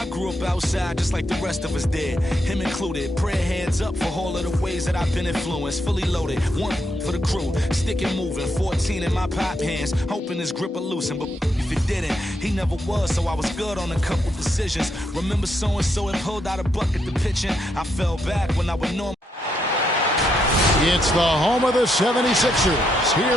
I grew up outside just like the rest of us did, him included. Prayer hands up for all of the ways that I've been influenced. Fully loaded, one for the crew, stick and moving. 14 in my pop hands, hoping his grip will loosen. But if it didn't, he never was, so I was good on a couple decisions. Remember so-and-so had pulled out a bucket to pitching. I fell back when I would normally. It's the home of the 76ers. Here.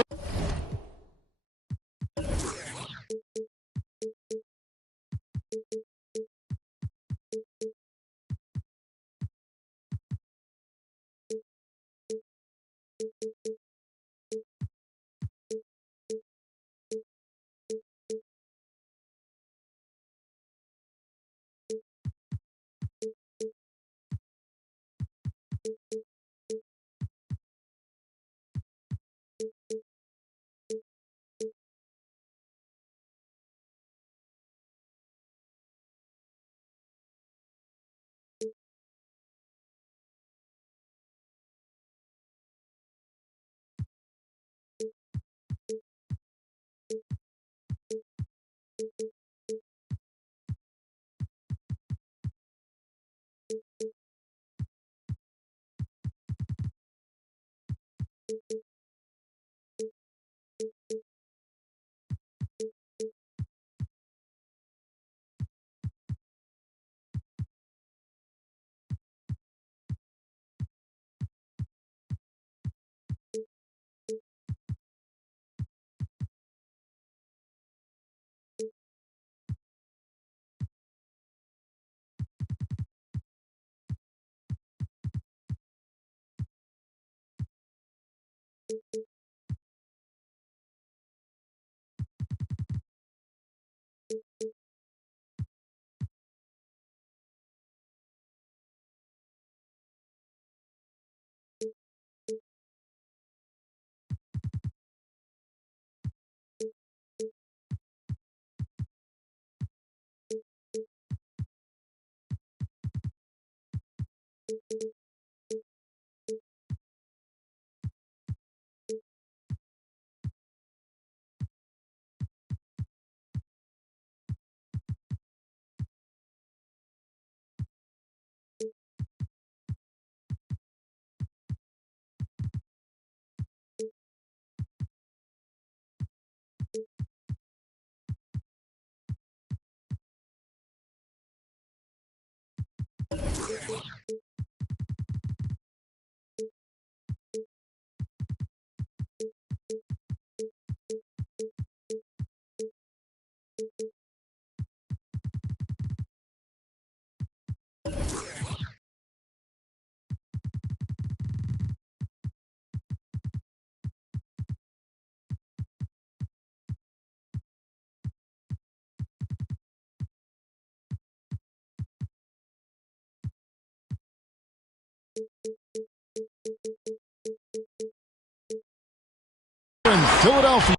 In Philadelphia.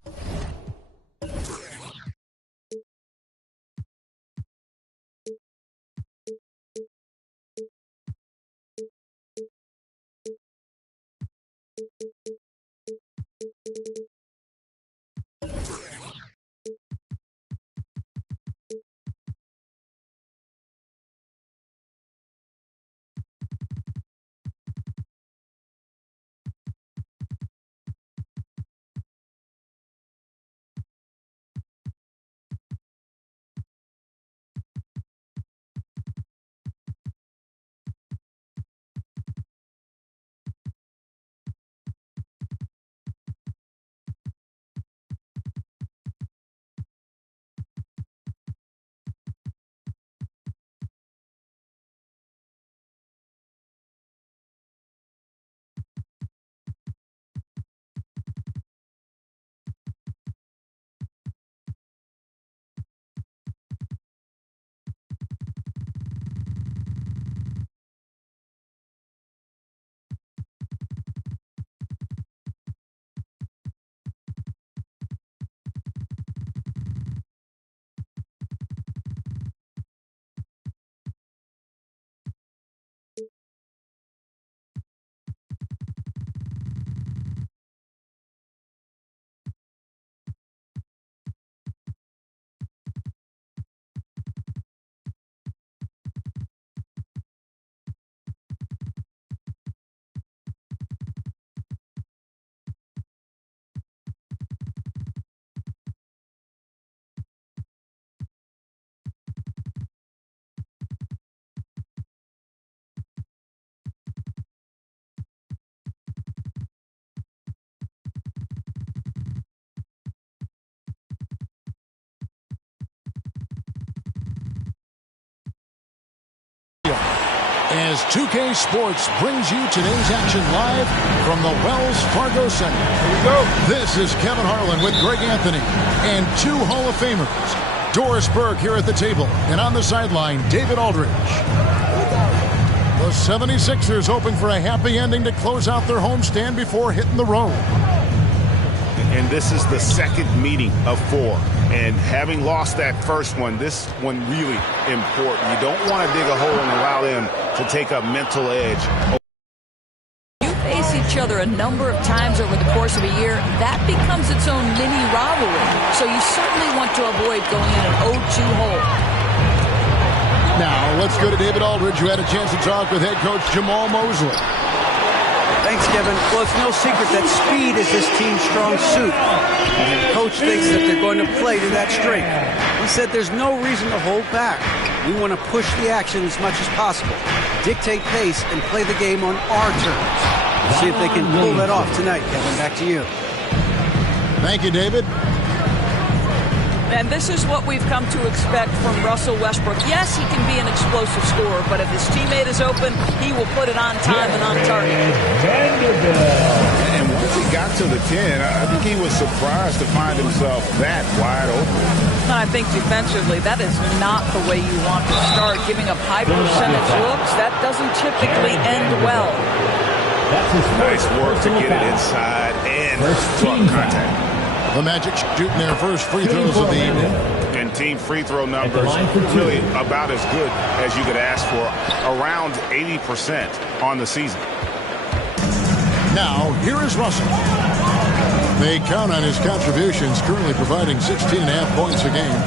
as 2K Sports brings you today's action live from the Wells Fargo Center. Here we go. This is Kevin Harlan with Greg Anthony and two Hall of Famers. Doris Burke here at the table, and on the sideline, David Aldridge. The 76ers hoping for a happy ending to close out their homestand before hitting the road. And this is the second meeting of 4. And having lost that first one, this one really important. You don't want to dig a hole and allow them to take a mental edge. You face each other a number of times over the course of a year. That becomes its own mini rivalry. So you certainly want to avoid going in an 0-2 hole. Now, let's go to David Aldridge, who had a chance to talk with head coach Jamal Mosley. Thanks, Kevin. Well, it's no secret that speed is this team's strong suit. And the coach thinks that they're going to play to that strength. He said there's no reason to hold back. We want to push the action as much as possible, dictate pace, and play the game on our terms. We'll see if they can pull that off tonight, Kevin. Back to you. Thank you, David. And this is what we've come to expect from Russell Westbrook. Yes, he can be an explosive scorer, but if his teammate is open, he will put it on time and on target. And once he got to the 10, I think he was surprised to find himself that wide open. I think defensively, that is not the way you want to start. Giving up high percentage looks, that doesn't typically end well. Nice work to get it inside and draw contact. The Magic shooting their first free throws of the evening. And team free throw numbers really about as good as you could ask for. Around 80% on the season. Now, here is Russell. They count on his contributions, currently providing 16.5 points a game.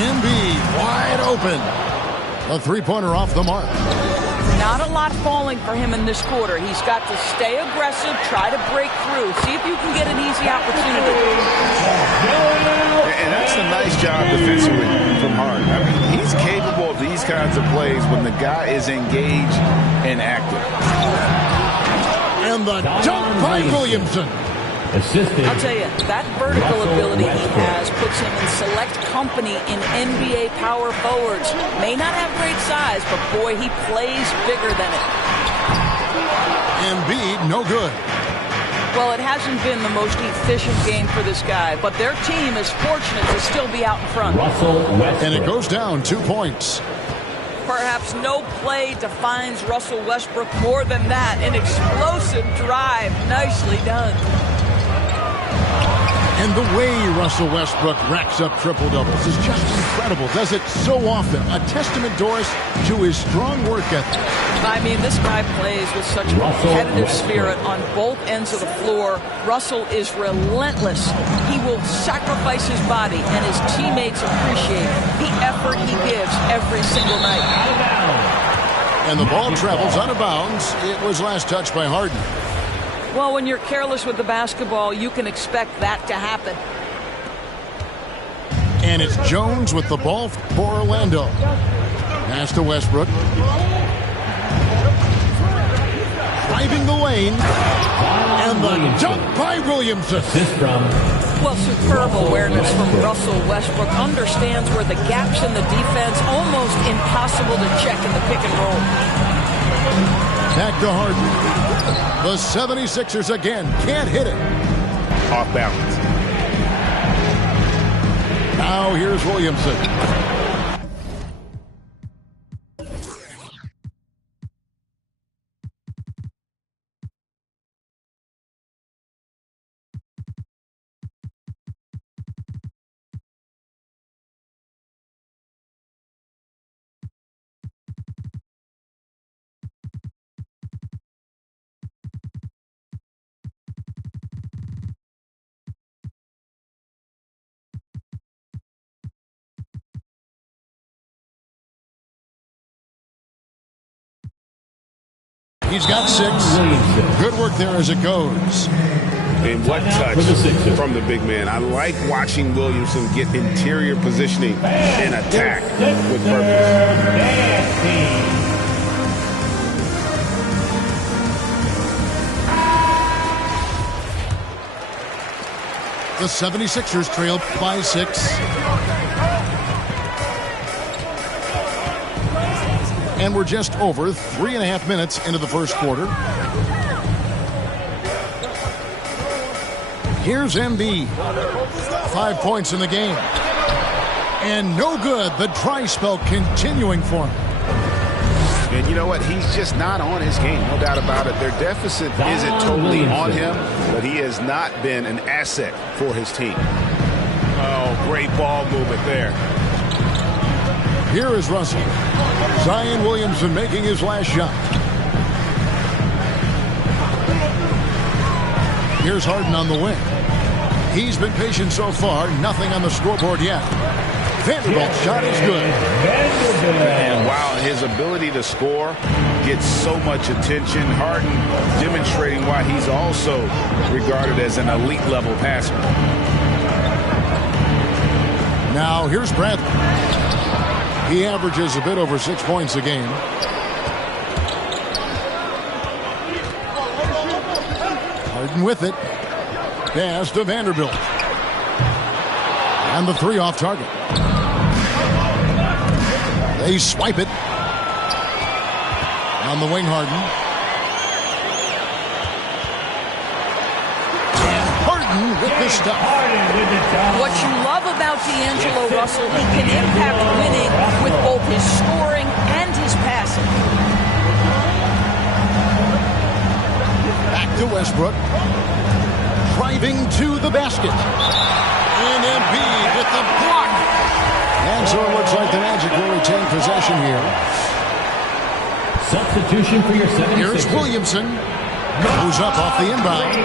Embiid wide open. A three-pointer off the mark. Not a lot falling for him in this quarter. He's got to stay aggressive, try to break through, see if you can get an easy opportunity. And that's a nice job defensively from Harden. I mean, he's capable of these kinds of plays when the guy is engaged and active. And the dunk by Williamson. I'll tell you, that vertical ability he has puts him in select company in NBA power forwards. May not have great size, but boy, he plays bigger than it. Embiid, no good. Well, it hasn't been the most efficient game for this guy, but their team is fortunate to still be out in front. And it goes down 2 points. Perhaps no play defines Russell Westbrook more than that. An explosive drive. Nicely done. And the way Russell Westbrook racks up triple-doubles is just incredible. Does it so often. A testament, Doris, to his strong work ethic. I mean, this guy plays with such competitive spirit on both ends of the floor. Russell is relentless. He will sacrifice his body, and his teammates appreciate the effort he gives every single night. And the ball travels out of bounds. It was last touched by Harden. Well, when you're careless with the basketball, you can expect that to happen. And it's Jones with the ball for Orlando. Pass to Westbrook. Driving the lane. And the dunk by Williamson. Well, superb awareness from Russell Westbrook. Understands where the gaps in the defense, almost impossible to check in the pick and roll. Back to Harden. The 76ers again can't hit it. Off balance. Now here's Williamson. He's got 6. Good work there as it goes. And what touch from the big man. I like watching Williamson get interior positioning and attack with purpose. The 76ers trail by 6. And we're just over 3.5 minutes into the first quarter. Here's Embiid. 5 points in the game. And no good. The dry spell continuing for him. And you know what? He's just not on his game. No doubt about it. Their deficit isn't totally on him, but he has not been an asset for his team. Oh, great ball movement there. Here is Russell. Zion Williamson making his last shot. Here's Harden on the wing. He's been patient so far. Nothing on the scoreboard yet. Vanderbilt's shot is good. And while his ability to score gets so much attention, Harden demonstrating why he's also regarded as an elite level passer. Now here's Bradley. He averages a bit over 6 points a game. Harden with it. Pass to Vanderbilt. And the three off target. They swipe it. On the wing, Harden. And Harden with the stuff. What you love about D'Angelo Russell, he can impact winning with both his scoring and his passing. Back to Westbrook. Driving to the basket. And Embiid with the block. And so it looks like the Magic will retain possession here. Substitution for your 76ers. Here's Williamson. Goes up off the inbound.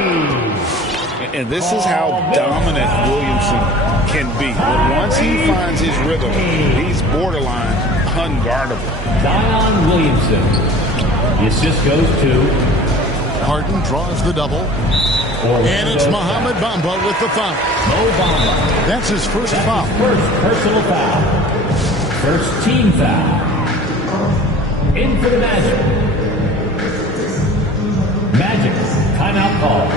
And this is how dominant Williamson can be. But once he finds his rhythm, he's borderline unguardable. Zion Williamson. The assist goes to Harden draws the double. And it's Mohamed Bamba with the foul. That's his first foul. First personal foul. First team foul. In for the Magic. Magic, timeout call.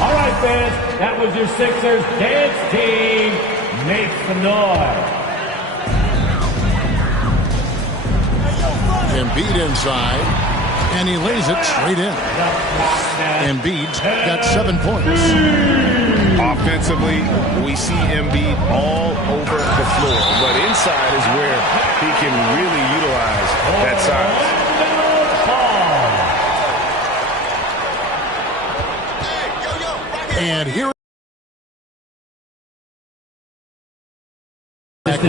All right, fans, that was your Sixers dance team. Make some noise. Embiid inside, and he lays it straight in. Embiid's got 7 points. Offensively, we see Embiid all over the floor, but inside is where he can really utilize that size. And here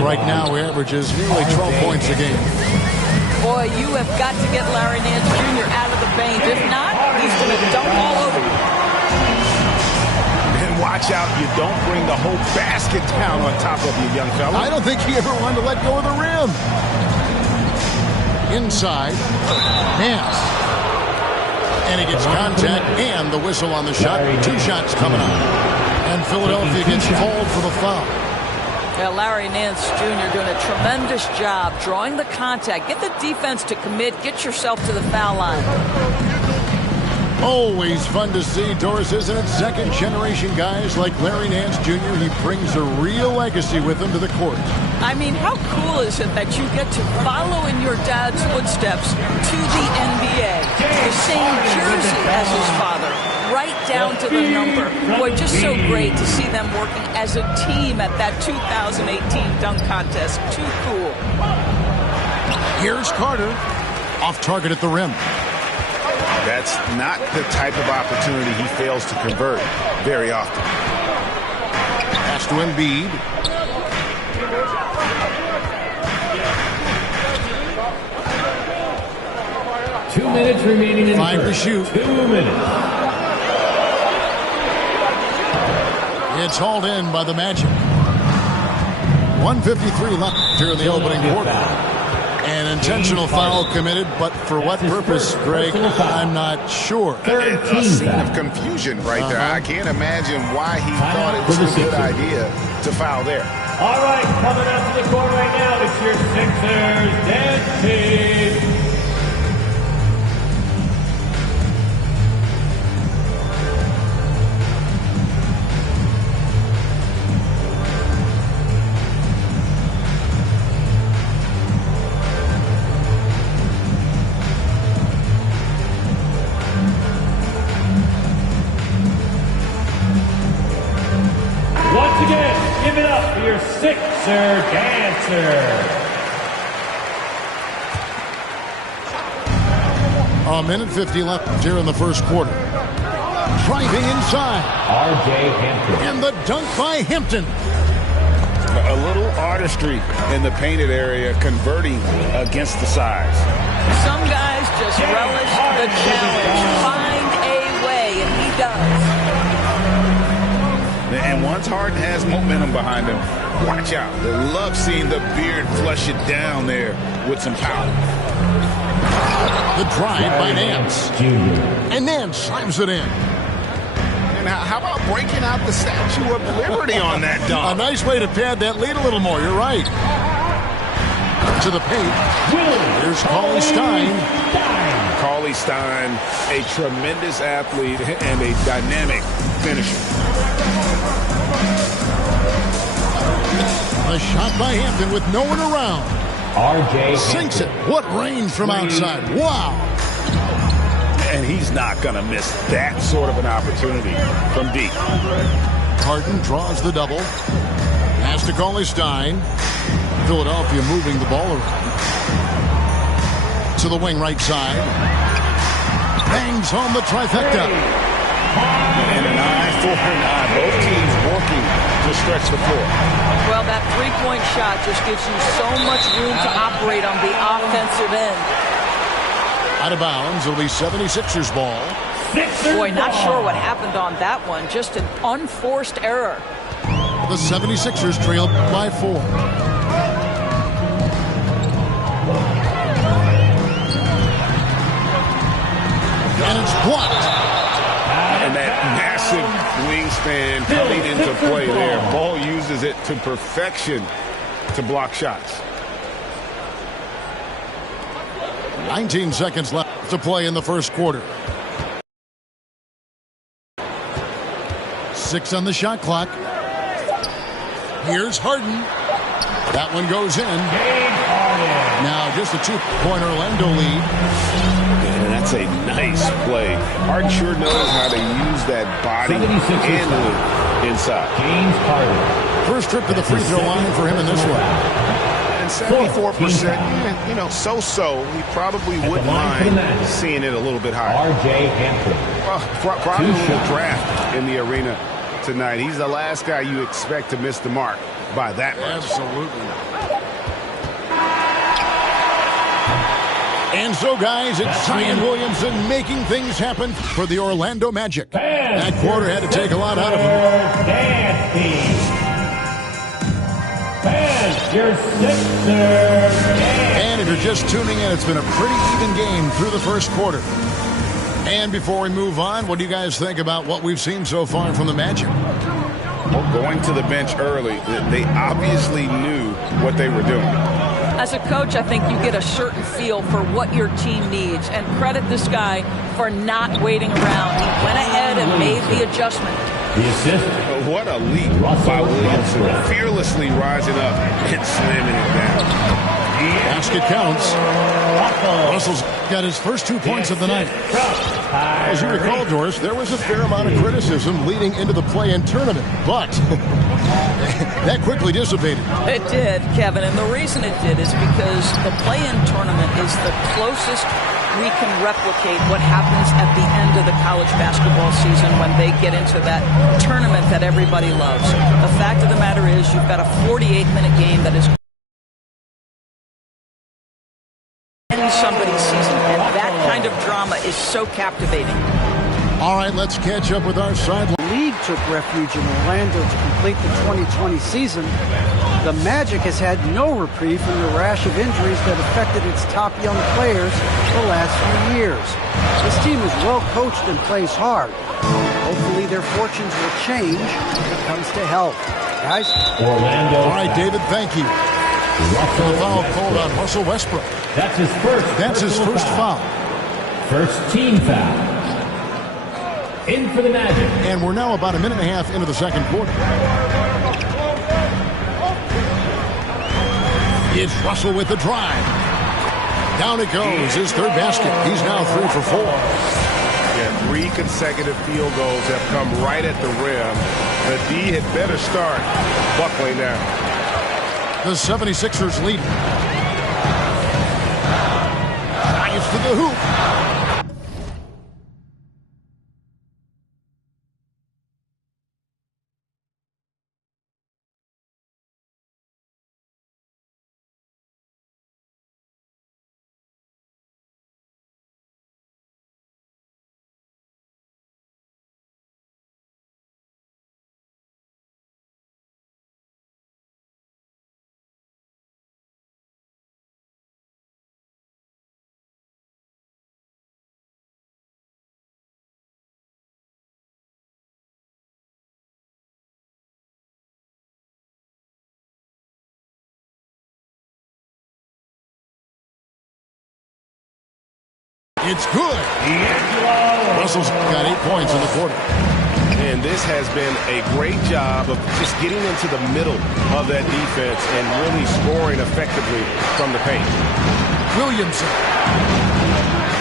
right now, he averages nearly 12 points a game. Boy, you have got to get Larry Nance Jr. out of the paint. If not, he's going to dump all over you. And watch out, you don't bring the whole basket down on top of you, young fella. I don't think he ever wanted to let go of the rim. Inside, Nance. And he gets contact and the whistle on the shot. 2 shots coming up. And Philadelphia gets called for the foul. Yeah, Larry Nance Jr. doing a tremendous job drawing the contact. Get the defense to commit. Get yourself to the foul line. Always fun to see, Doris, isn't it? Second-generation guys like Larry Nance Jr., he brings a real legacy with him to the court. I mean, how cool is it that you get to follow in your dad's footsteps to the NBA? The same jersey as his father, right down to the number. Boy, just so great to see them working as a team at that 2018 dunk contest. Too cool. Here's Carter. Off target at the rim. That's not the type of opportunity he fails to convert very often. Pass to Embiid. Two minutes remaining in 5 to shoot. 2 minutes. It's hauled in by the Magic. 1:53 left here in the opening quarter. An intentional foul committed, but for what purpose, Greg, I'm not sure. A scene of confusion right there. I can't imagine why he thought it was a good idea to foul there. All right, coming up to the court right now, it's your Sixers dance team. A minute 50 left here in the first quarter. Driving inside. R.J. Hampton. And the dunk by Hampton. A little artistry in the painted area, converting against the size. Some guys just relish the challenge. Find a way, and he does. And once Harden has momentum behind him, watch out. They love seeing the beard flush it down there with some power. The drive by Nance. And Nance slams it in. And how about breaking out the Statue of Liberty on that dunk? A nice way to pad that lead a little more. You're right. To the paint. Here's Cauley Stein. Cauley Stein, a tremendous athlete and a dynamic finisher. A shot by Hampton with no one around. R.J. Sinks it. What range from outside. Wow. And he's not going to miss that sort of an opportunity from deep. Harden draws the double. Pass to Cauley Stein. Philadelphia moving the ball around. To the wing right side. Bangs home the trifecta. And an eye for an eye. Both teams working to stretch the floor. Well, that three-point shot just gives you so much room to operate on the offensive end. Out of bounds, it'll be 76ers ball. Boy, not sure what happened on that one. Just an unforced error. The 76ers trail by 4. And it's blocked. And that massive wingspan coming into play there. Ball uses it to perfection to block shots. 19 seconds left to play in the first quarter. 6 on the shot clock. Here's Harden. That one goes in. Now just a 2-point Orlando lead. And that's a nice play. Harden sure knows how to use that body and inside. James Harden. First trip to the free throw line for him in this one. 74%, you know, so-so. He probably wouldn't mind seeing it a little bit higher. R.J. Hampton. Well, probably a little draft in the arena tonight. He's the last guy you expect to miss the mark by that much. Absolutely. And so, guys, it's Zion Williamson making things happen for the Orlando Magic. That quarter had to take a lot out of him. Your Sixers. And if you're just tuning in, it's been a pretty even game through the first quarter. And before we move on, what do you guys think about what we've seen so far from the Magic? Well, going to the bench early, they obviously knew what they were doing. As a coach, I think you get a certain feel for what your team needs. And credit this guy for not waiting around. He went ahead and made the adjustment. The assist. What a leap by Williamson. Fearlessly rising up and slamming it down. Basket counts. Russell's got his first 2 points of the night. As you recall, Doris, there was a fair amount of criticism leading into the play-in tournament, but that quickly dissipated. It did, Kevin, and the reason it did is because the play-in tournament is the closest we can replicate what happens at the end of the college basketball season when they get into that tournament that everybody loves. The fact of the matter is you've got a 48-minute game that is somebody's season, and that kind of drama is so captivating. All right, let's catch up with our sideline. The league took refuge in Orlando to complete the 2020 season. The Magic has had no reprieve from the rash of injuries that affected its top young players the last few years. This team is well coached and plays hard. Hopefully their fortunes will change when it comes to health. Guys? Orlando. All right, David, thank you. The foul called on Russell Westbrook. That's his first. That's his first foul. First team foul. In for the Magic. And we're now about a minute and a half into the second quarter. It's Russell with the drive. Down it goes. His third basket. He's now 3 for 4. Yeah, 3 consecutive field goals have come right at the rim. The D had better start buckling down. The 76ers lead. Drives to the hoop. It's good. Russell's got 8 points in the quarter. And this has been a great job of just getting into the middle of that defense and really scoring effectively from the paint. Williamson.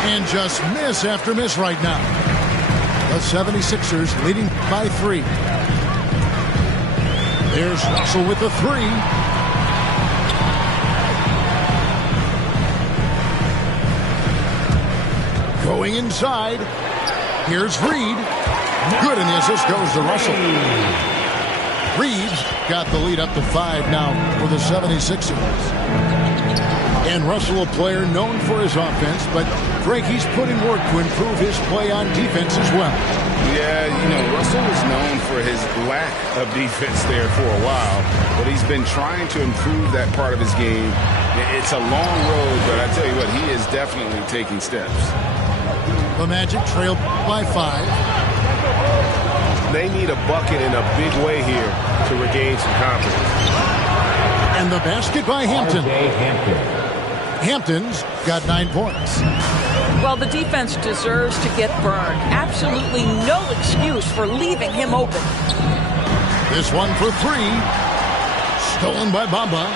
And just miss after miss right now. The 76ers leading by 3. There's Russell with the 3. Going inside. Here's Reed. Good, and the assist goes to Russell. Reed's got the lead up to 5 now for the 76ers. And Russell, a player known for his offense, but Greg, he's put in work to improve his play on defense as well. Yeah, you know, Russell was known for his lack of defense there for a while, but he's been trying to improve that part of his game. It's a long road, but I tell you what, he is definitely taking steps. The Magic trail by 5. They need a bucket in a big way here to regain some confidence. And the basket by Hampton. Hampton's got 9 points. Well, the defense deserves to get burned. Absolutely no excuse for leaving him open. This one for 3. Stolen by Bamba.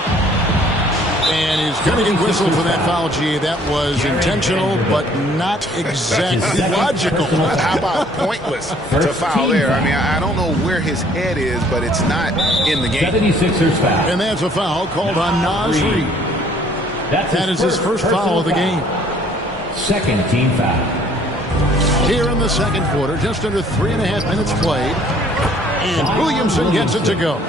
And he's going to get whistled for that foul, G. That was intentional, but not exactly logical. How about pointless to foul there? I mean, I don't know where his head is, but it's not in the game. 76ers foul. And that's a foul called on Naz Reid. That is his first foul of the game. Second team foul. Here in the second quarter, just under 3.5 minutes played. And Williamson gets it to go.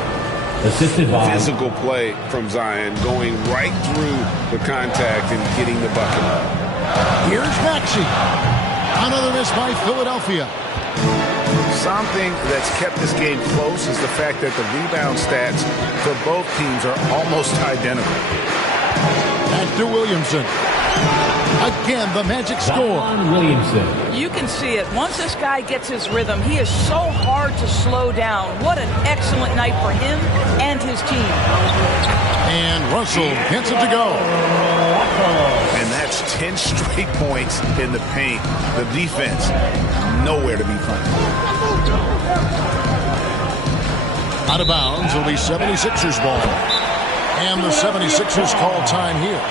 Assisted by physical play from Zion, going right through the contact and getting the bucket. Here's Maxey. Another miss by Philadelphia. Something that's kept this game close is the fact that the rebound stats for both teams are almost identical. Back to Williamson. Again, the Magic score. Williamson. You can see it. Once this guy gets his rhythm, he is so hard to slow down. What an excellent night for him and his team. And Russell gets it to go. And that's 10 straight points in the paint. The defense, nowhere to be found. Out of bounds, it'll be 76ers ball. And the 76ers call time here.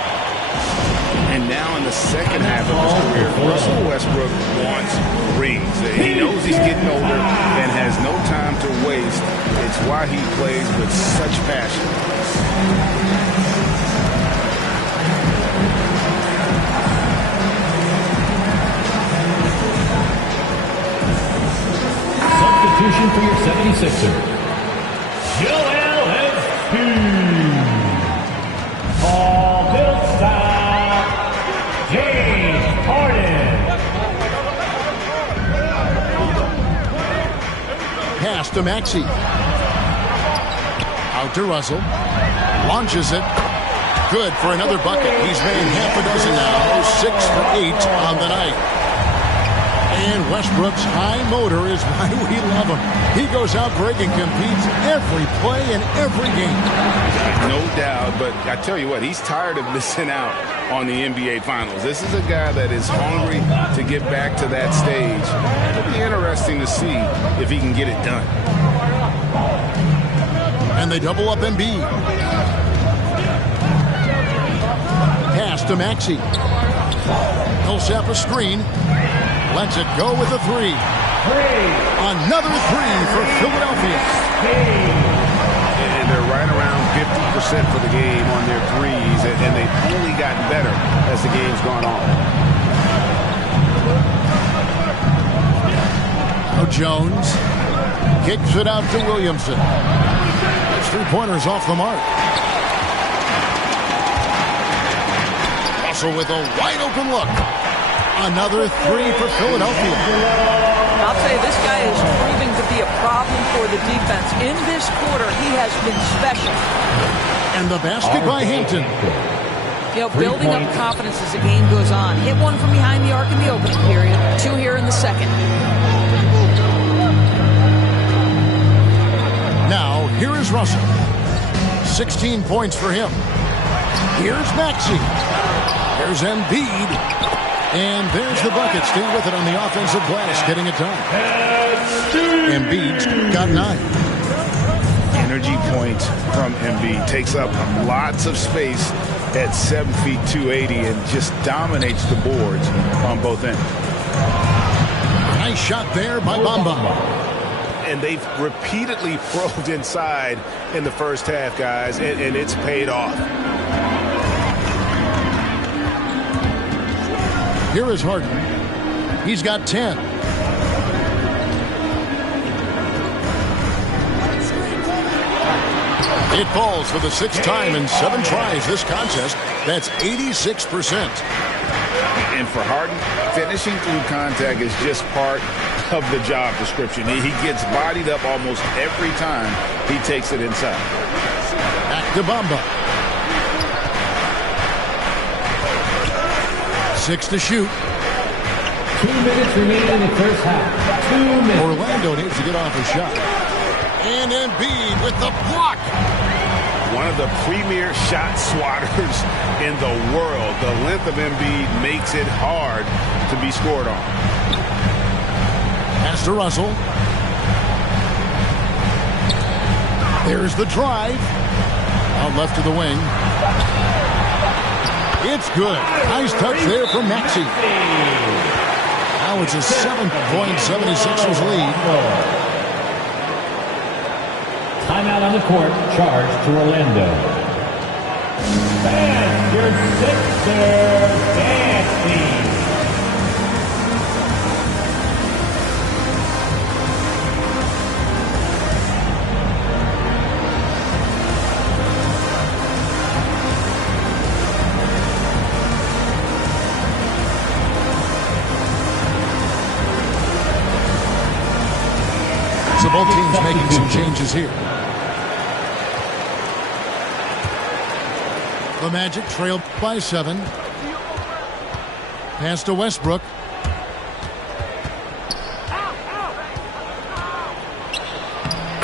And now in the second half of his career, Russell Westbrook wants rings. He knows he's getting older and has no time to waste. It's why he plays with such passion. Substitution for your 76ers. Joel Embiid. Paul Millsap. James Harden. Pass to Maxey. Out to Russell. Launches it. Good for another bucket. He's made half a dozen now. 6 for 8 on the night. And Westbrook's high motor is why we love him. He goes out, Greg, and competes every play in every game. No doubt, but I tell you what, he's tired of missing out on the NBA Finals. This is a guy that is hungry to get back to that stage. It'll be interesting to see if he can get it done. And they double up Embiid. Pass to Maxey. Millsap a screen. Lets it go with a 3. Another 3 for Philadelphia. And they're right around 50% for the game on their threes, and they've only gotten better as the game's gone on. Now Jones kicks it out to Williamson. His 3-pointers off the mark. Russell with a wide open look. Another 3 for Philadelphia. I'll tell you, this guy is proving to be a problem for the defense. In this quarter, he has been special. And the basket by Hampton. You know, building up confidence as the game goes on. Hit one from behind the arc in the opening period. 2 here in the second. Now, here is Russell. 16 points for him. Here's Maxey. Here's Embiid. And there's the bucket. Stay with it on the offensive glass, getting it done. Embiid's got 9. Energy points from Embiid. Takes up lots of space at 7 feet 280 and just dominates the boards on both ends. Nice shot there by Bamba. And they've repeatedly probed inside in the first half, guys, and it's paid off. Here is Harden. He's got 10. It falls for the 6th time in 7 tries this contest. That's 86%. And for Harden, finishing through contact is just part of the job description. He gets bodied up almost every time he takes it inside. Back to Bamba. 6 to shoot. 2 minutes remaining in the first half. 2 minutes. Orlando needs to get off a shot. And Embiid with the block. One of the premier shot swatters in the world. The length of Embiid makes it hard to be scored on. Pass to Russell. There's the drive. Out left to the wing. It's good. Nice touch there from Maxey. Now it's a 7-point 76ers lead. Timeout on the court. Charge to Orlando. And your Sixers dance team. So both teams making some changes here. The Magic trail by 7. Pass to Westbrook.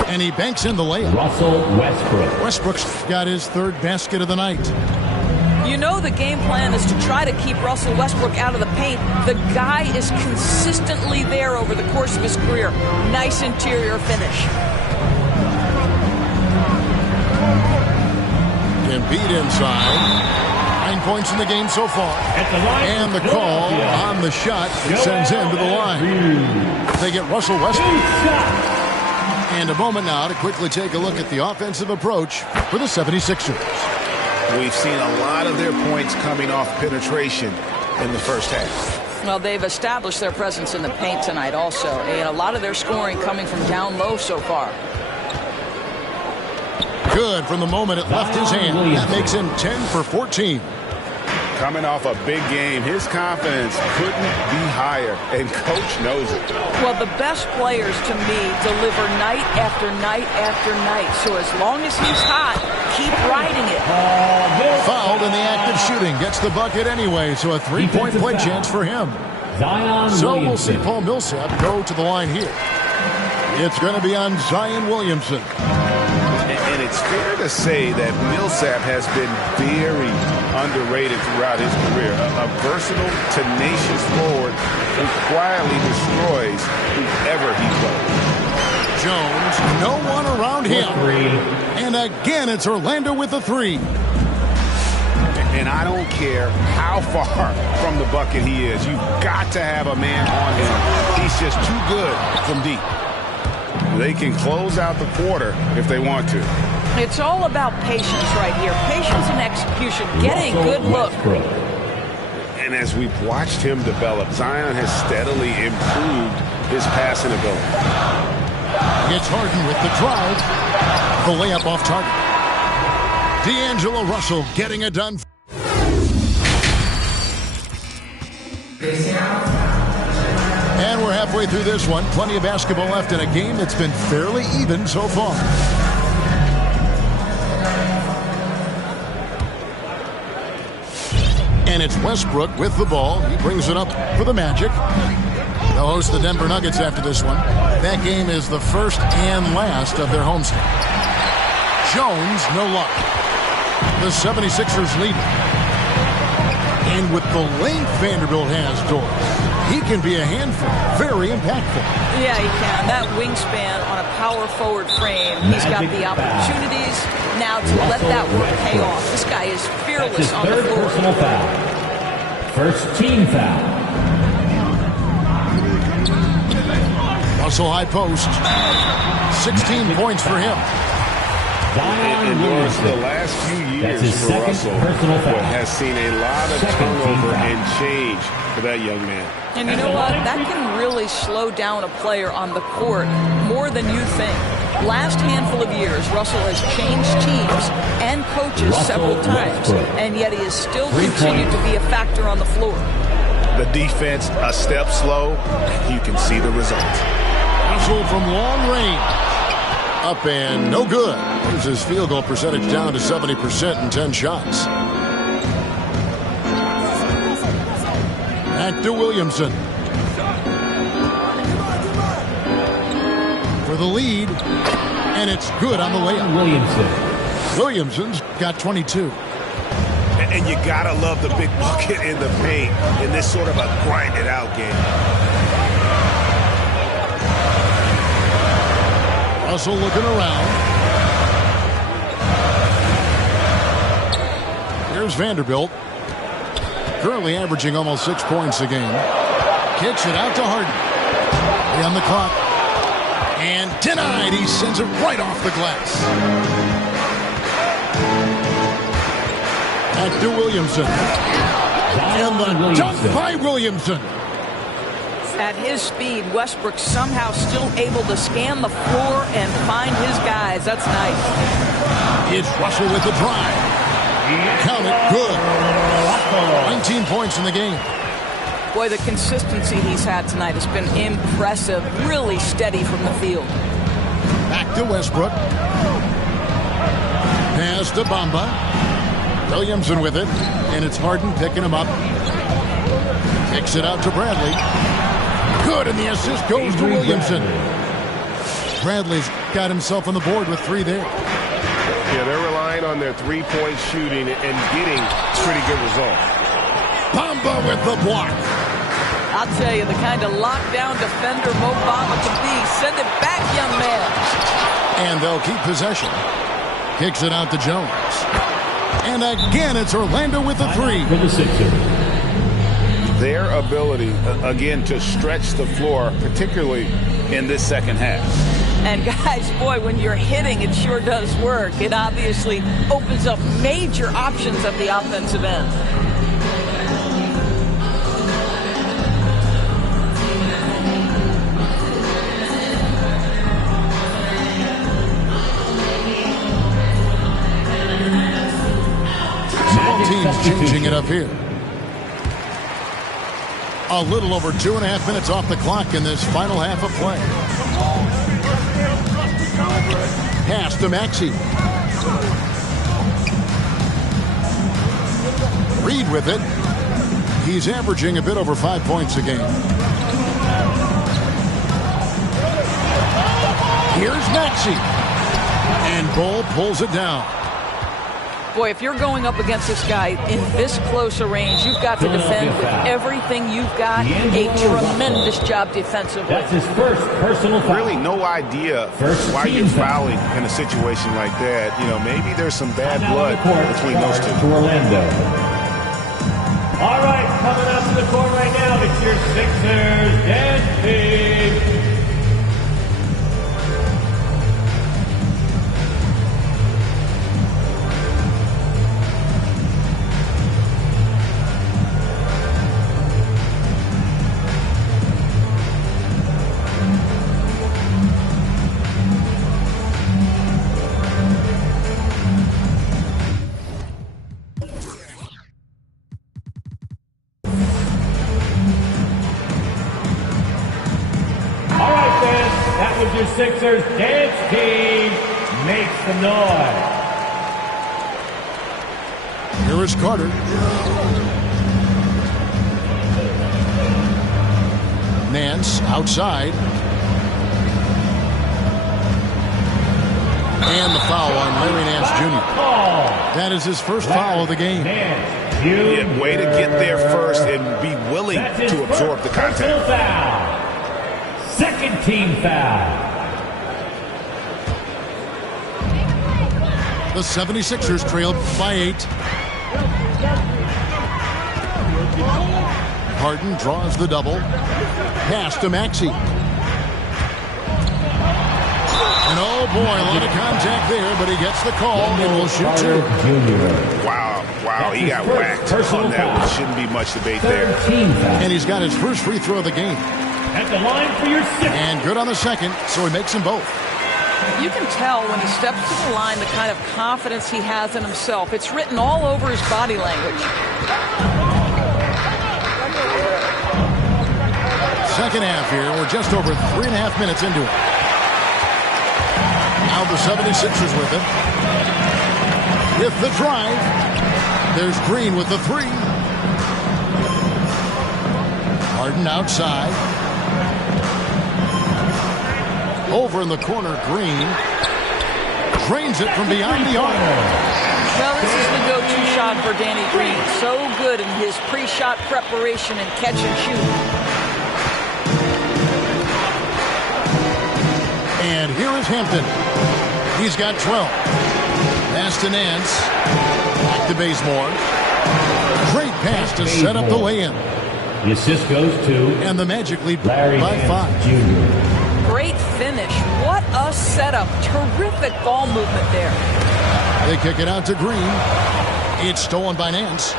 And he banks in the layup. Russell Westbrook. Westbrook's got his 3rd basket of the night. You know the game plan is to try to keep Russell Westbrook out of the paint. The guy is consistently there over the course of his career. Nice interior finish. Embiid inside. 9 points in the game so far. And the call on the shot that sends him to the line. They get Russell Westbrook. And a moment now to quickly take a look at the offensive approach for the 76ers. We've seen a lot of their points coming off penetration in the first half. Well, they've established their presence in the paint tonight also. And a lot of their scoring coming from down low so far. Good from the moment it left his hand. That makes him 10 for 14. Coming off a big game, his confidence couldn't be higher, and Coach knows it. Well, the best players, to me, deliver night after night after night. So as long as he's hot, keep riding it. Fouled in the act of shooting. Gets the bucket anyway, so a 3-point play chance for him. So we'll see Paul Millsap go to the line here. It's going to be on Zion Williamson. And it's fair to say that Millsap has been very underrated throughout his career. A versatile, tenacious forward who quietly destroys whoever he plays. Jones, no one around him. And again, it's Orlando with a 3. And I don't care how far from the bucket he is. You've got to have a man on him. He's just too good from deep. They can close out the quarter if they want to. It's all about patience right here. Patience and execution. Get a good look. And as we've watched him develop, Zion has steadily improved his passing ability. It's Harden with the drive. The layup off target. D'Angelo Russell getting it done. And we're halfway through this one. Plenty of basketball left in a game that's been fairly even so far. And it's Westbrook with the ball. He brings it up for the Magic. They'll host the Denver Nuggets after this one. That game is the first and last of their homestand. Jones, no luck. The 76ers lead. And with the length Vanderbilt has, Doris, he can be a handful. Very impactful. Yeah, he can. That wingspan on a power forward frame. He's got the opportunities now to let that work pay off. This guy is fearless on the floor. Personal foul. First team foul. Russell high post. 16 points for him. And Doris, the last few years for Russell has seen a lot of turnover and change for that young man. And you know what? That can really slow down a player on the court more than you think. Last handful of years, Russell has changed teams and coaches several times, and yet he has still continued to be a factor on the floor. The defense a step slow, and you can see the results. Russell from long range. Up and no good. Here's his field goal percentage down to 70% in 10 shots. Back to Williamson. For the lead. And it's good on the layup. Williamson's got 22. And you gotta love the big bucket in the paint in this sort of a grinded out game. Russell looking around. Here's Vanderbilt. Currently averaging almost 6 points a game. Kicks it out to Harden. On the clock. And denied. He sends it right off the glass. Back to Williamson. And the dunk by Williamson. At his speed, Westbrook somehow still able to scan the floor and find his guys. That's nice. It's Russell with the drive. Count it. Good. 19 points in the game. Boy, the consistency he's had tonight has been impressive. Really steady from the field. Back to Westbrook. Pass to Bamba. Williamson with it. And it's Harden picking him up. Kicks it out to Bradley. Good, and the assist goes to Williamson. Bradley's got himself on the board with 3 there. Yeah, they're relying on their three-point shooting and getting pretty good results. Bamba with the block. I'll tell you, the kind of lockdown defender Mo Bamba can be. Send it back, young man. And they'll keep possession. Kicks it out to Jones. And again, it's Orlando with the 3. For the Sixers. Their ability, again, to stretch the floor, particularly in this second half. And guys, boy, when you're hitting, it sure does work. It obviously opens up major options at the offensive end. Both teams changing it up here. A little over 2.5 minutes off the clock in this final half of play. Pass to Maxey. Reed with it. He's averaging a bit over 5 points a game. Here's Maxey. And Bull pulls it down. Boy, if you're going up against this guy in this close a range, you've got to defend with everything you've got. A tremendous job defensively. That's his first personal foul. Really no idea why you're fouling in a situation like that. You know, maybe there's some bad blood between those two. Orlando. All right, coming up to the court right now, it's your Sixers dance team. Your Sixers dance team makes the noise. Here is Carter. Nance outside. And the foul on Larry Nance Jr. That is his first foul of the game. Yeah, way to get there first and be willing to absorb the contact. Foul. Second team foul. The 76ers trailed by 8. Harden draws the double. Pass to Maxey. And oh boy, a lot of contact there, but he gets the call and will shoot 2. Wow, he got whacked on that. There shouldn't be much debate there. And he's got his first free throw of the game. At the line for your 6th. And good on the second, so he makes them both. You can tell when he steps to the line the kind of confidence he has in himself. It's written all over his body language. Second half here. We're just over 3.5 minutes into it. Now the 76ers with it. With the drive. There's Green with the 3. Harden outside. Over in the corner, Green. Drains it from beyond the arc. Well, this is the go-to shot for Danny Green. So good in his pre-shot preparation and catch and shoot. And here is Hampton. He's got 12. Pass to Nance. Back to Bazemore. Great pass to set up the lay-in. The assist goes to And the Magic lead Larry by Nance 5. Jr. Great finish. What a setup. Terrific ball movement there. They kick it out to Green. It's stolen by Nance.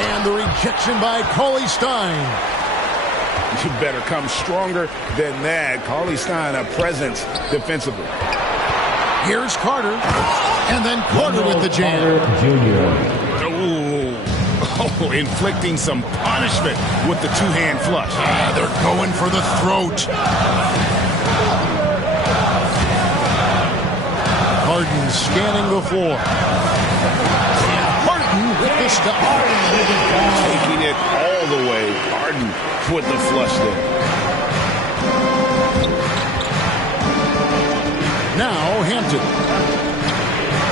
And the rejection by Cauley-Stein. You better come stronger than that. Cauley-Stein, a presence defensively. Here's Carter. And then Carter with the jam. Oh, inflicting some punishment with the two-hand flush. They're going for the throat. Harden scanning the floor. And Harden with the stuff. Taking it all the way. Harden with the flush there. Now Hampton.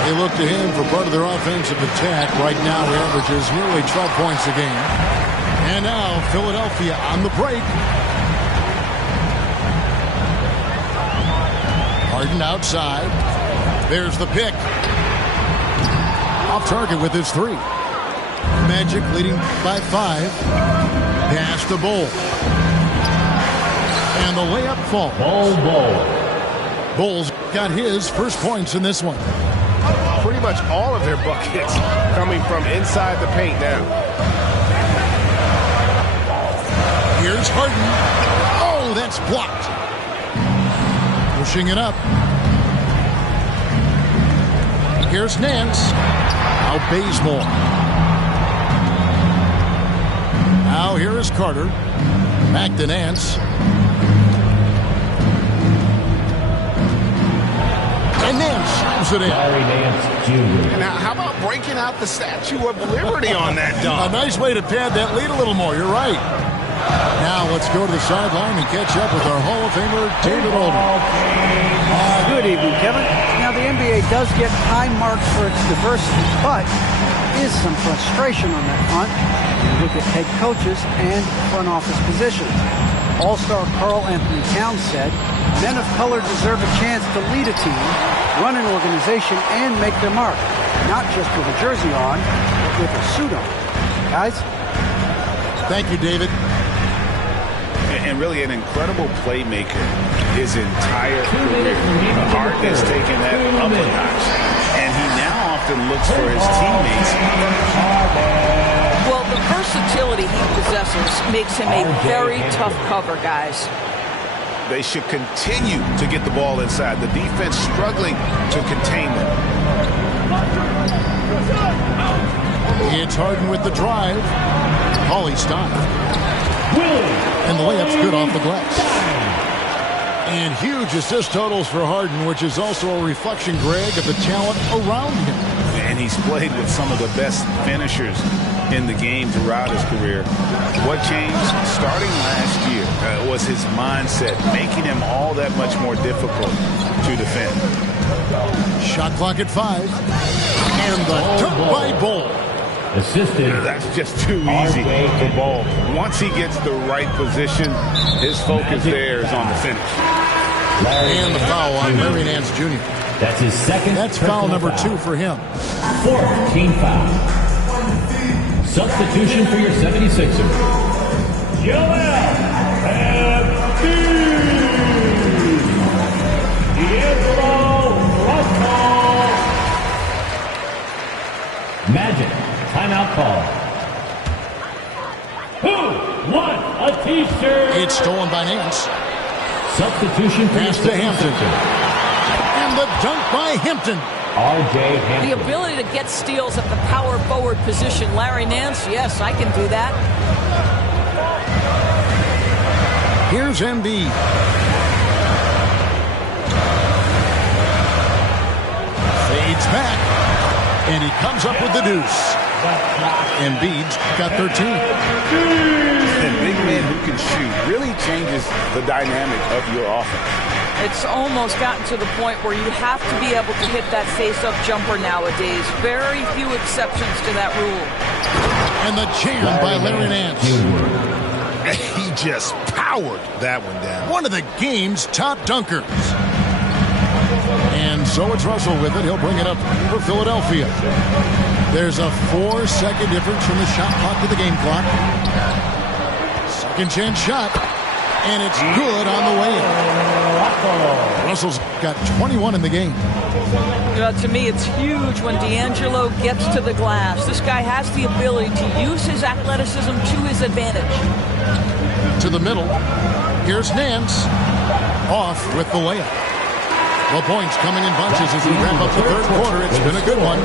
They look to him for part of their offensive attack. Right now he averages nearly 12 points a game. And now Philadelphia on the break. Harden outside. There's the pick. Off target with his 3. Magic leading by 5. Pass to Bull. And the layup falls. Bull's got his first points in this one. Pretty much all of their buckets coming from inside the paint now. Here's Harden. Oh, that's blocked. Pushing it up. Here's Nance. Now Bazemore. Now here is Carter. Back to Nance. And Nance shoots it in. Larry Nance Jr. Now, how about breaking out the Statue of Liberty on that A dunk? nice way to pad that lead a little more. You're right. Now let's go to the sideline and catch up with our Hall of Famer, David Olden. Good evening, Kevin. Now, the NBA does get high marks for its diversity, but is some frustration on that front. You look at head coaches and front office positions. All-star Karl Anthony Towns said, men of color deserve a chance to lead a team, run an organization, and make their mark. Not just with a jersey on, but with a suit on. Guys? Thank you, David. And really an incredible playmaker his entire career. Harden has taken that up a notch. And he now often looks for his teammates. Well, the versatility he possesses makes him a very tough cover, guys. They should continue to get the ball inside. The defense struggling to contain them. It's Harden with the drive. Cauley-Stein. And the layup's good off the glass. And huge assist totals for Harden, which is also a reflection, Greg, of the talent around him. And he's played with some of the best finishers in the game throughout his career. What changed starting last year was his mindset, making him all that much more difficult to defend. Shot clock at 5. And the dunk by Bull. Assisted. That's just too easy for Bull. Once he gets the right position, his focus there is on the finish. And the foul on Larry Nance Jr. That's his second. That's foul number 2 for him. 4th team foul. Substitution for your 76ers. Joel Embiid. D'Angelo Russell. Magic. Timeout call. Who won a t-shirt? It's stolen by Nance. Substitution for Pass to Hampton. And the dunk by Hampton. R.J. Hampton. The ability to get steals at the power forward position. Larry Nance, yes, I can do that. Here's Embiid. Fades back. And he comes up with the deuce. Embiid's got 13. And big man who can shoot really changes the dynamic of your offense. It's almost gotten to the point where you have to be able to hit that face-up jumper nowadays. Very few exceptions to that rule. And the jam by Larry Nance. He just powered that one down. One of the game's top dunkers. And so it's Russell with it. He'll bring it up for Philadelphia. There's a 4-second difference from the shot clock to the game clock. Second chance shot. And it's good on the way in. Russell's got 21 in the game. You know, to me, it's huge when D'Angelo gets to the glass. This guy has the ability to use his athleticism to his advantage. To the middle. Here's Nance. Off with the layup. The points coming in bunches as we wrap up the third quarter. It's been a good one.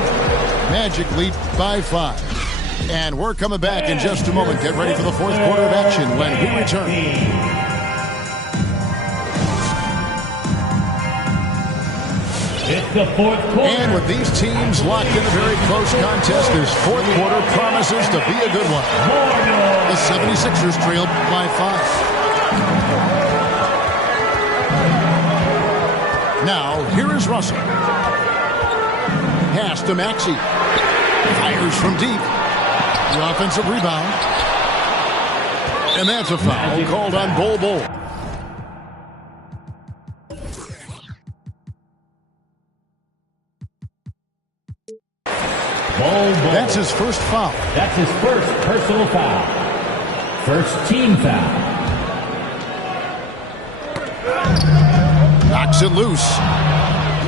Magic lead by 5. And we're coming back in just a moment. Get ready for the fourth quarter of action when we return. It's the fourth quarter. And with these teams locked in a very close contest, this fourth quarter promises to be a good one. The 76ers trailed by 5. Now, here is Russell. Pass to Maxey. Fires from deep. The offensive rebound. And that's a foul called on Bol. That's his first foul. That's his first personal foul. First team foul. Knocks it loose.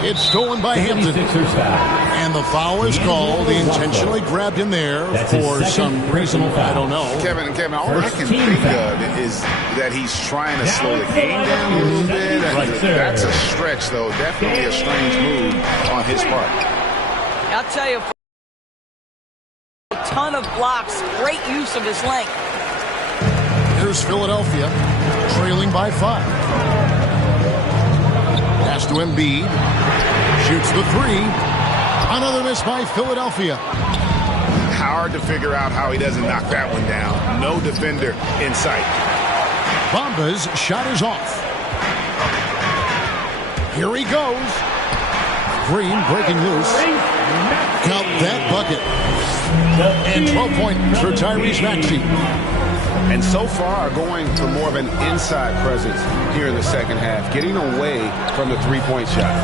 It's stolen by Hampton. And the foul is called. He intentionally grabbed him there for some reason. I don't know. Kevin, all I can think of is that he's trying to slow the game down a little bit. That's a stretch, though. Definitely a strange move on his part. I'll tell you, a ton of blocks, great use of his length. Here's Philadelphia, trailing by 5. Pass to Embiid. Shoots the 3. Another miss by Philadelphia. Hard to figure out how he doesn't knock that one down. No defender in sight. Bamba's shot is off. Here he goes. Green breaking loose. Count that bucket. And 12 points for Tyrese Maxey. And so far going for more of an inside presence here in the second half, getting away from the three-point shot.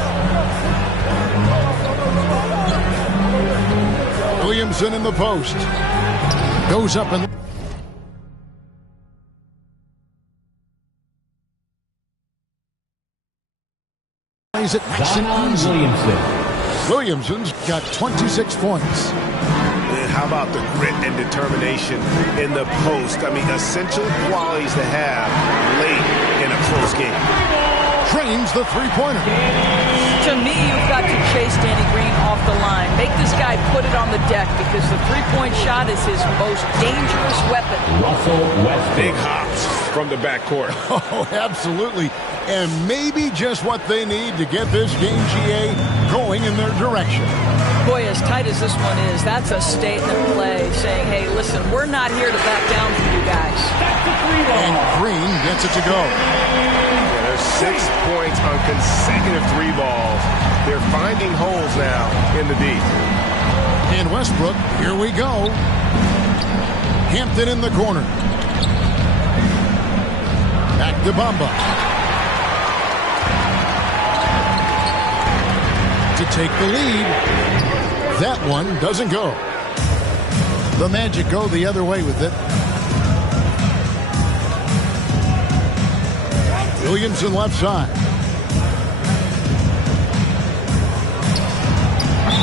Williamson in the post. Goes up and plays it nice and easy. Williamson's got 26 points. And how about the grit and determination in the post? I mean, essential qualities to have late in a close game. Trains the three-pointer. To me, you've got to chase Danny Green off the line. Make this guy put it on the deck because the three-point shot is his most dangerous weapon. Russell Westbrook. Big hops from the backcourt. Oh, absolutely. And maybe just what they need to get this game, GA, going in their direction. Boy, as tight as this one is, that's a statement play saying, hey, listen, we're not here to back down for you guys. And Green gets it to go. Yeah, there's 6 points on consecutive three balls. They're finding holes now in the D. Westbrook. Here we go. Hampton in the corner. Back to Bamba. To take the lead. That one doesn't go. The Magic go the other way with it. Williamson left side.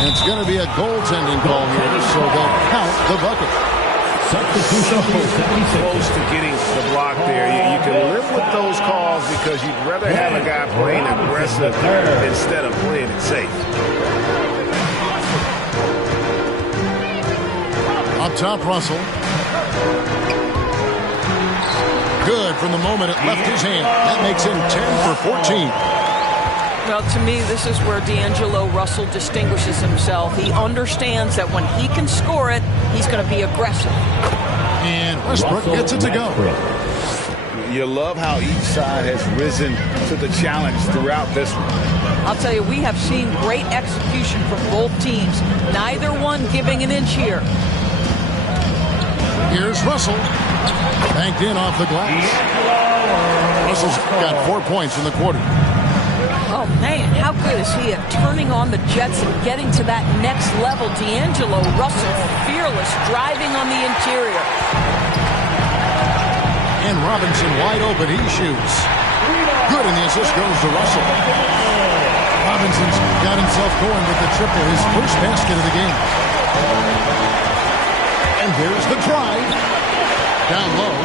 It's going to be a goaltending call here, so they'll count the bucket. Substitution for 76. Close to getting the block there. You can live with those calls because you'd rather have a guy playing aggressive instead of playing it safe. Up top, Russell. Good from the moment it left his hand. That makes him 10 for 14. Well, to me, this is where D'Angelo Russell distinguishes himself. He understands that when he can score it, he's going to be aggressive. And Westbrook gets it to go. You love how each side has risen to the challenge throughout this one. I'll tell you, we have seen great execution from both teams. Neither one giving an inch here. Here's Russell. Banked in off the glass. Russell's got 4 points in the quarter. Oh, man, how good is he at turning on the Jets and getting to that next level? D'Angelo Russell, fearless, driving on the interior. And Robinson wide open. He shoots. Good, and the assist goes to Russell. Robinson's got himself going with the triple, his first basket of the game. And here's the drive. Down low.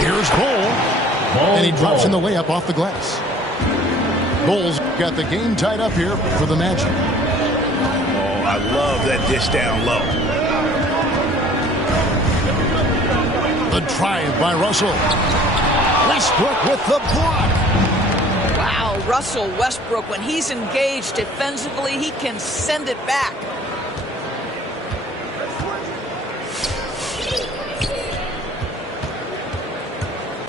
Here's Cole. And he drops in the layup off the glass. Bulls got the game tied up here for the Magic. Oh, I love that dish down low. The drive by Russell. Westbrook with the block. Wow, Russell Westbrook, when he's engaged defensively, he can send it back.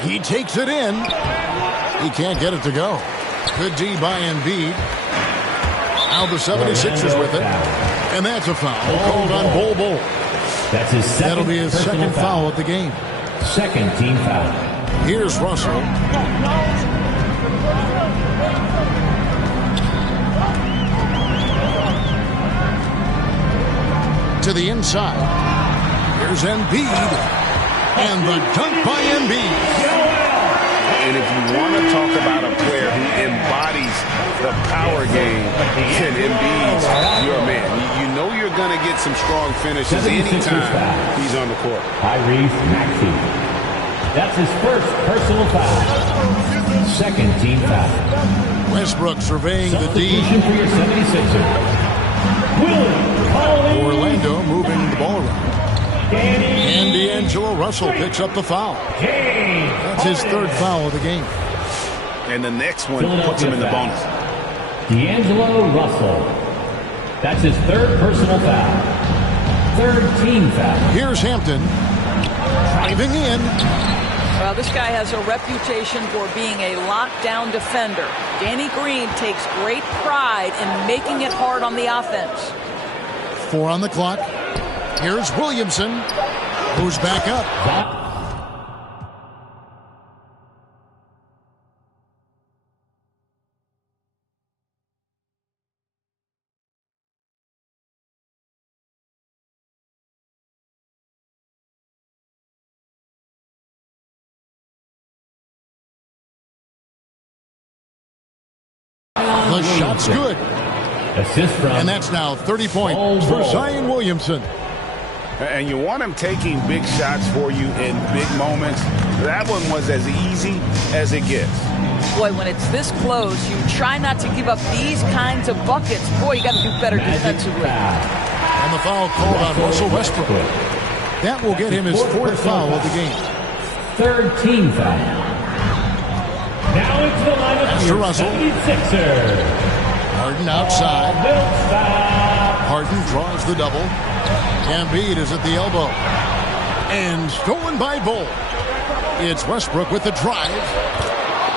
He takes it in. He can't get it to go. Good D by Embiid. Now the 76ers with it. And that's a foul called on Bol. That's his second. That'll be his second foul of the game. Second team foul. Here's Russell. To the inside. Here's Embiid. And the dunk by Embiid. And if you want to talk about a player who embodies the power game, then Embiid's your man. You know you're going to get some strong finishes anytime he's on the court. Tyrese Maxey. That's his first personal foul. Second team foul. Westbrook surveying the D. Substitution for your 76ers. Orlando moving the ball around. And D'Angelo Russell picks up the foul. That's his third foul of the game. And the next one puts him in the bonus. D'Angelo Russell. That's his third personal foul. Third team foul. Here's Hampton. Driving in. Well, this guy has a reputation for being a lockdown defender. Danny Green takes great pride in making it hard on the offense. 4 on the clock. Here's Williamson, who's back up. The shot's good. Assist from. And that's now 30 points for Zion Williamson. And you want him taking big shots for you in big moments. That one was as easy as it gets. Boy, when it's this close, you try not to give up these kinds of buckets. Boy, you got to do better defensively. And the foul called on Russell Westbrook. That will get him his fourth foul of the game. Third team foul. Now into the lineup for Russell. 76ers. Harden outside. Harden draws the double. Embiid is at the elbow. And stolen by Bol. It's Westbrook with the drive.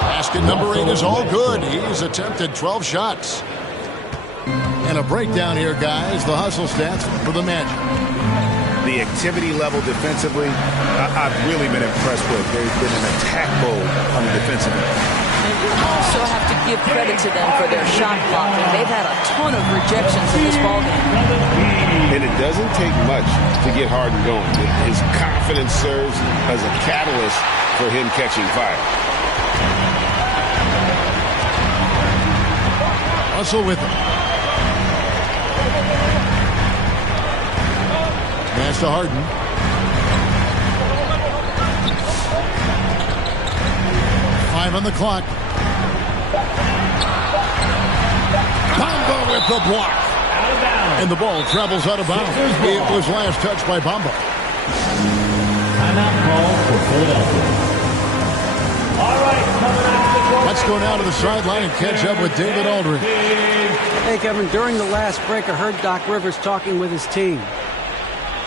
Basket number 8 is all good. He's attempted 12 shots. And a breakdown here, guys. The hustle stats for the Magic. The activity level defensively, I've really been impressed with. They've been in attack mode on the defensive end. And you also have to give credit to them for their shot blocking. They've had a ton of rejections in this ballgame. And it doesn't take much to get Harden going. His confidence serves as a catalyst for him catching fire. Russell with him. Pass to Harden. Five on the clock. Bamba with the block. And the ball travels out of bounds. It was last touched by Bamba. Timeout call for Philadelphia. All right, coming out. Let's go now to the sideline and catch up with David Aldridge. Hey, Kevin, during the last break, I heard Doc Rivers talking with his team.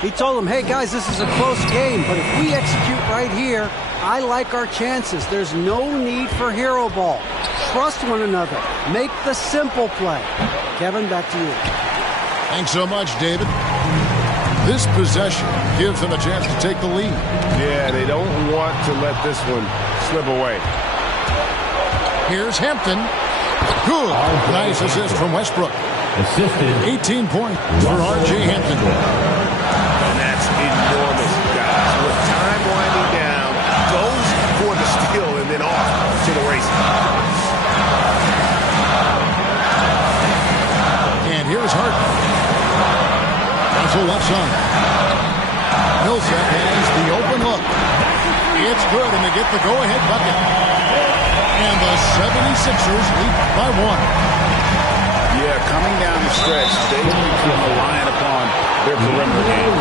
He told them, hey, guys, this is a close game, but if we execute right here, I like our chances. There's no need for hero ball. Trust one another. Make the simple play. Kevin, back to you. Thanks so much, David. This possession gives them a chance to take the lead. Yeah, they don't want to let this one slip away. Here's Hampton. Good. Nice assist from Westbrook. Assisted. 18 points for R.J. Hampton. And that's enormous, guys. With time winding down, goes for the steal and then off to the races. And here's Harden. Russell left side. Millsap has the open look. It's good, and they get the go-ahead bucket. And the 76ers lead by one. Yeah, coming down the stretch, they've been reliant upon their perimeter game.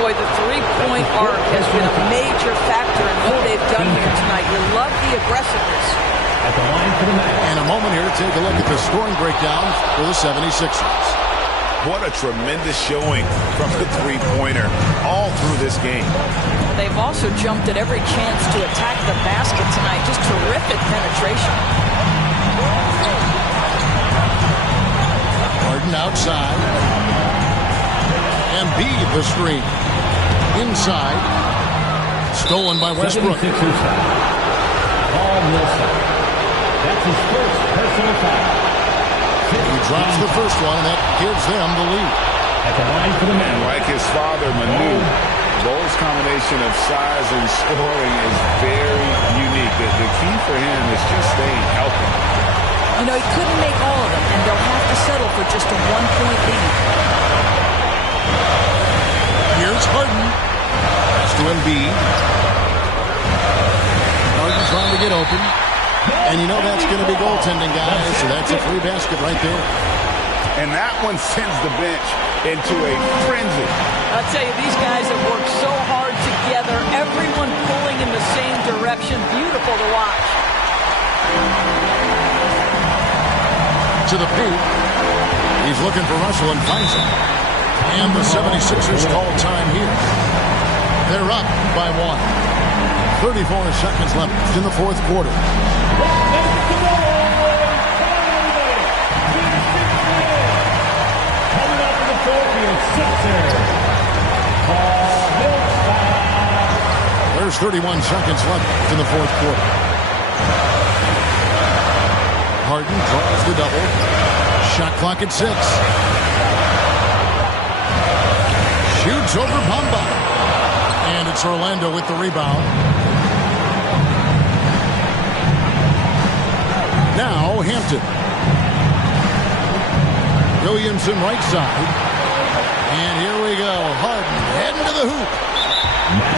Boy, the three-point arc has been a major factor in what they've done here tonight. You love the aggressiveness. At the line for the match. And a moment here to take a look at the scoring breakdown for the 76ers. What a tremendous showing from the three-pointer all through this game. They've also jumped at every chance to attack the basket tonight. Just terrific penetration. Harden outside. Embiid the screen. Inside. Stolen by Westbrook. 76ers foul. Paul Millsap. That's his first personal foul. He drops the first one, and that gives them the lead. At the line for the man. And like his father, Manu, Bo's combination of size and scoring is very unique. The key for him is just staying healthy. You know, he couldn't make all of them, and they'll have to settle for just a one-point lead. Here's Harden. Pass to Embiid. Harden trying to get open. And you know that's going to be goaltending, guys. So that's a free basket right there. And that one sends the bench into a frenzy. I'll tell you, these guys have worked so hard together. Everyone pulling in the same direction. Beautiful to watch. To the paint. He's looking for Russell and finds him. And the 76ers call time here. They're up by one. 34 seconds left in the fourth quarter. Coming up in the fourth, Sixers. There's 31 seconds left in the fourth quarter. Harden draws the double. Shot clock at 6. Shoots over Bamba. And it's Orlando with the rebound. Now Hampton. Williamson right side. And here we go. Harden heading to the hoop.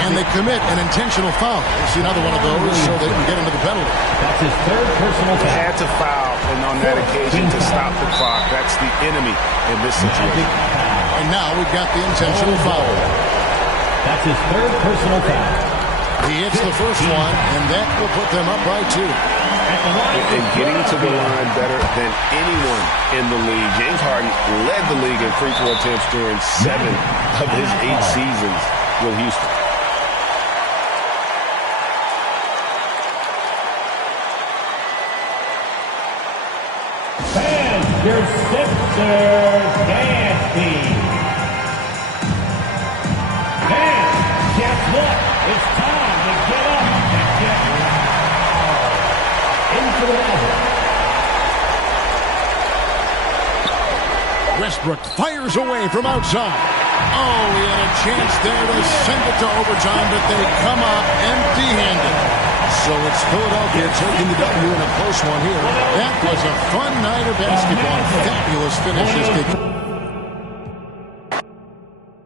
And they commit an intentional foul. We'll see another one of those so they can get into the penalty. That's his third personal foul. Had to foul, and on that occasion to stop the clock. That's the enemy in this situation. And now we've got the intentional foul. That's his third personal foul. He hits the first one, and that will put them up by 2. And getting to the line better than anyone in the league. James Harden led the league in free throw attempts during 7 of his 8 seasons with Houston. Fans, your 6th Sixers dance team. And guess what? It's time to get up and get loud. Into the level. Westbrook fires away from outside. Oh, he had a chance there to send it to overtime, but they come up empty-handed. So it's Philadelphia taking the W in a close one here. That was a fun night of basketball. Fabulous finishes.